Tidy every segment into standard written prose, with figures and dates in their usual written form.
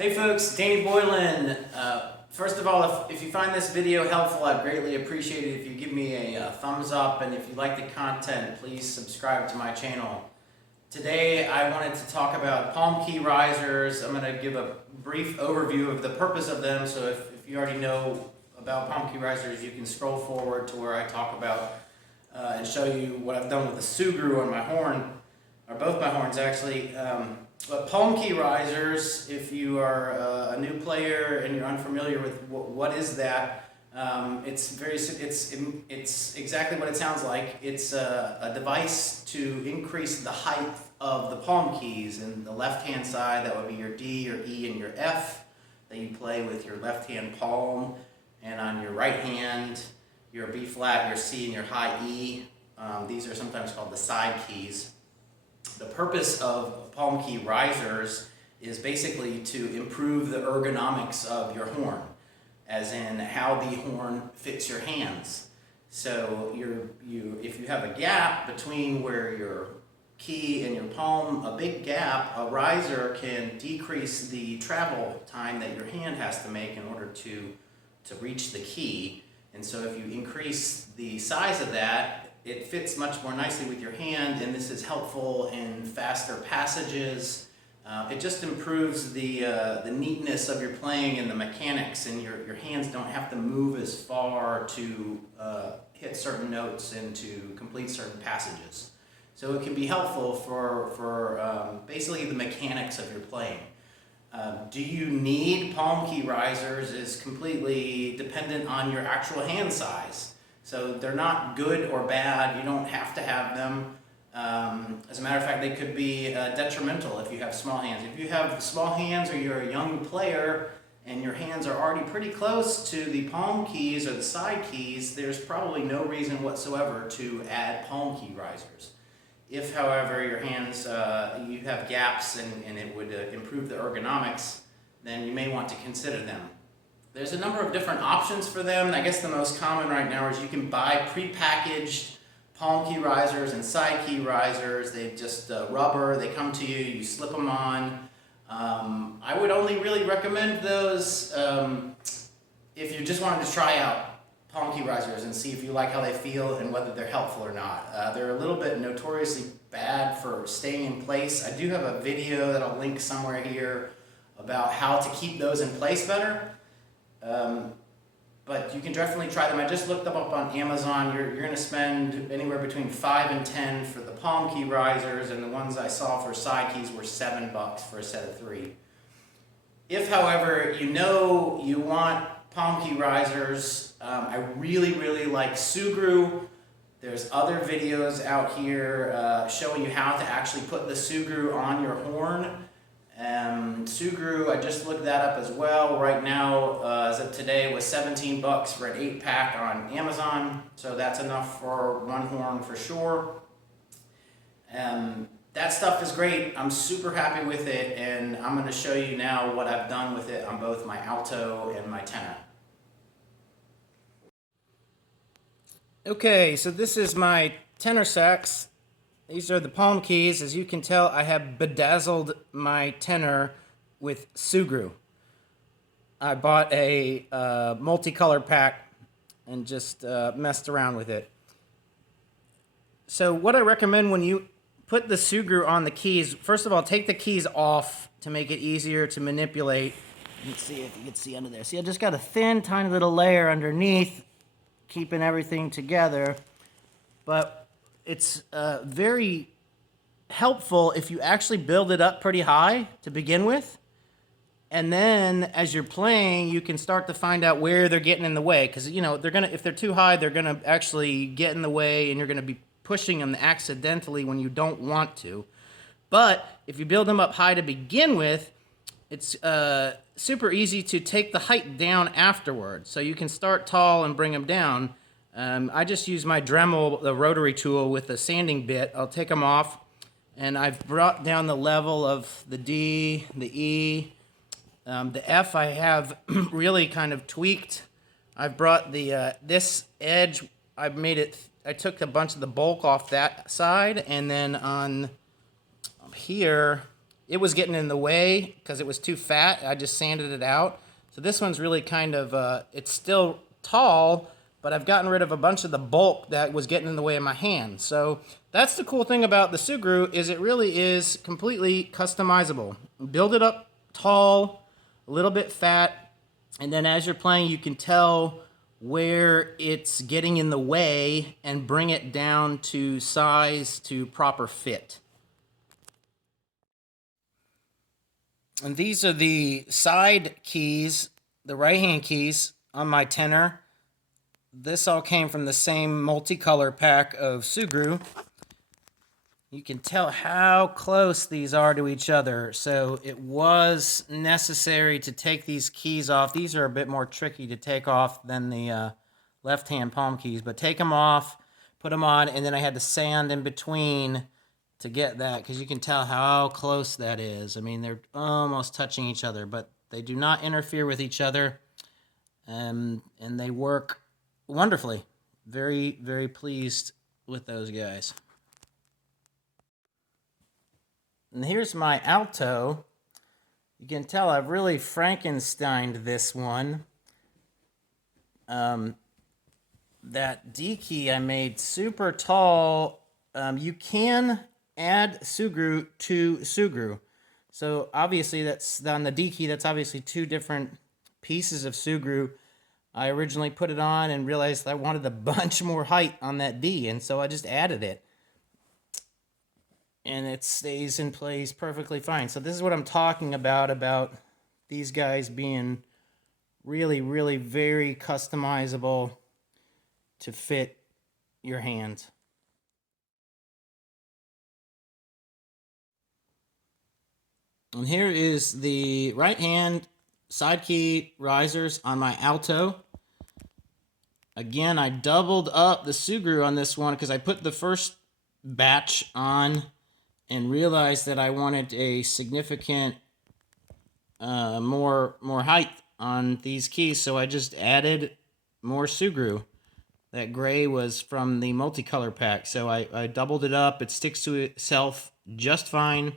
Hey folks, Danny Boylan. First of all, if you find this video helpful, I'd greatly appreciate it if you give me a thumbs up, and if you like the content, please subscribe to my channel. Today I wanted to talk about palm key risers. I'm going to give a brief overview of the purpose of them, so if you already know about palm key risers, you can scroll forward to where I talk about and show you what I've done with the Sugru on my horn, or both my horns actually. But palm key risers, if you are a new player and you're unfamiliar with what is that, it's exactly what it sounds like. It's a device to increase the height of the palm keys. And the left-hand side, that would be your D, your E, and your F that you play with your left-hand palm. And on your right hand, your B flat, your C, and your high E. These are sometimes called the side keys. The purpose of palm key risers is basically to improve the ergonomics of your horn, as in how the horn fits your hands. So if you have a gap between where your key and your palm, a big gap, a riser can decrease the travel time that your hand has to make in order to reach the key. And so if you increase the size of that, it fits much more nicely with your hand, and this is helpful in faster passages. It just improves the neatness of your playing and the mechanics, and your hands don't have to move as far to hit certain notes and to complete certain passages. So it can be helpful for basically the mechanics of your playing. Do you need palm key risers is completely dependent on your actual hand size. So they're not good or bad. You don't have to have them. As a matter of fact, they could be detrimental if you have small hands. If you have small hands or you're a young player and your hands are already pretty close to the palm keys or the side keys, there's probably no reason whatsoever to add palm key risers. If, however, your hands, you have gaps and it would improve the ergonomics, then you may want to consider them. There's a number of different options for them. I guess the most common right now is you can buy prepackaged palm key risers and side key risers. They just rubber, they come to you, you slip them on. I would only really recommend those if you just wanted to try out palm key risers and see if you like how they feel and whether they're helpful or not. They're a little bit notoriously bad for staying in place. I do have a video that I'll link somewhere here about how to keep those in place better. But you can definitely try them. I just looked them up on Amazon. You're going to spend anywhere between $5 and $10 for the palm key risers, and the ones I saw for side keys were $7 for a set of 3. If, however, you know you want palm key risers, I really like Sugru. There's other videos out here showing you how to actually put the Sugru on your horn. Sugru, I just looked that up as well. Right now, as of today, was $17 for an 8-pack on Amazon. So that's enough for one horn for sure. That stuff is great. I'm super happy with it, and I'm going to show you now what I've done with it on both my alto and my tenor. Okay, so this is my tenor sax. These are the palm keys. As you can tell, I have bedazzled my tenor with Sugru. I bought a multicolor pack and just messed around with it. So what I recommend when you put the Sugru on the keys, first of all, take the keys off to make it easier to manipulate. Let's see if you can see under there. See, I just got a thin, tiny little layer underneath, keeping everything together. But it's very helpful if you actually build it up pretty high to begin with. And then as you're playing, you can start to find out where they're getting in the way. Because, you know, if they're too high, they're going to actually get in the way, and you're going to be pushing them accidentally when you don't want to. But if you build them up high to begin with, it's super easy to take the height down afterwards. So you can start tall and bring them down. I just use my Dremel, the rotary tool, with a sanding bit. I'll take them off, and I've brought down the level of the D, the E, the F I have really kind of tweaked. I've brought the this edge, I took a bunch of the bulk off that side, and then on here it was getting in the way because it was too fat. I just sanded it out. So this one's really kind of, it's still tall, but I've gotten rid of a bunch of the bulk that was getting in the way of my hand. So that's the cool thing about the Sugru, is it really is completely customizable. Build it up tall, a little bit fat, and then as you're playing, you can tell where it's getting in the way and bring it down to size to proper fit. And these are the side keys, the right-hand keys on my tenor. This all came from the same multicolor pack of Sugru. You can tell how close these are to each other. So it was necessary to take these keys off. These are a bit more tricky to take off than the left-hand palm keys, but take them off, put them on, and then I had to sand in between to get that, because you can tell how close that is. I mean, they're almost touching each other, but they do not interfere with each other, and they work wonderfully. Very, very pleased with those guys. And here's my Alto. You can tell I've really Frankensteined this one. That D key I made super tall. You can add Sugru to Sugru. So obviously that's on the D key, that's obviously two different pieces of Sugru. I originally put it on and realized I wanted a bunch more height on that D, and so I just added it. And it stays in place perfectly fine. So this is what I'm talking about these guys being really, really very customizable to fit your hand. And here is the right hand side key risers on my Alto. Again, I doubled up the Sugru on this one because I put the first batch on and realized that I wanted a significant more height on these keys, so I just added more Sugru. That gray was from the multicolor pack, so I doubled it up. It sticks to itself just fine.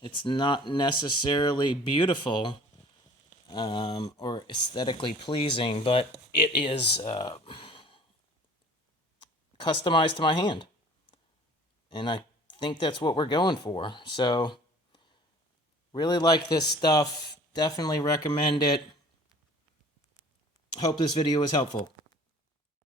It's not necessarily beautiful or aesthetically pleasing, but it is customized to my hand. And I think that's what we're going for. So, really like this stuff. Definitely recommend it. Hope this video was helpful.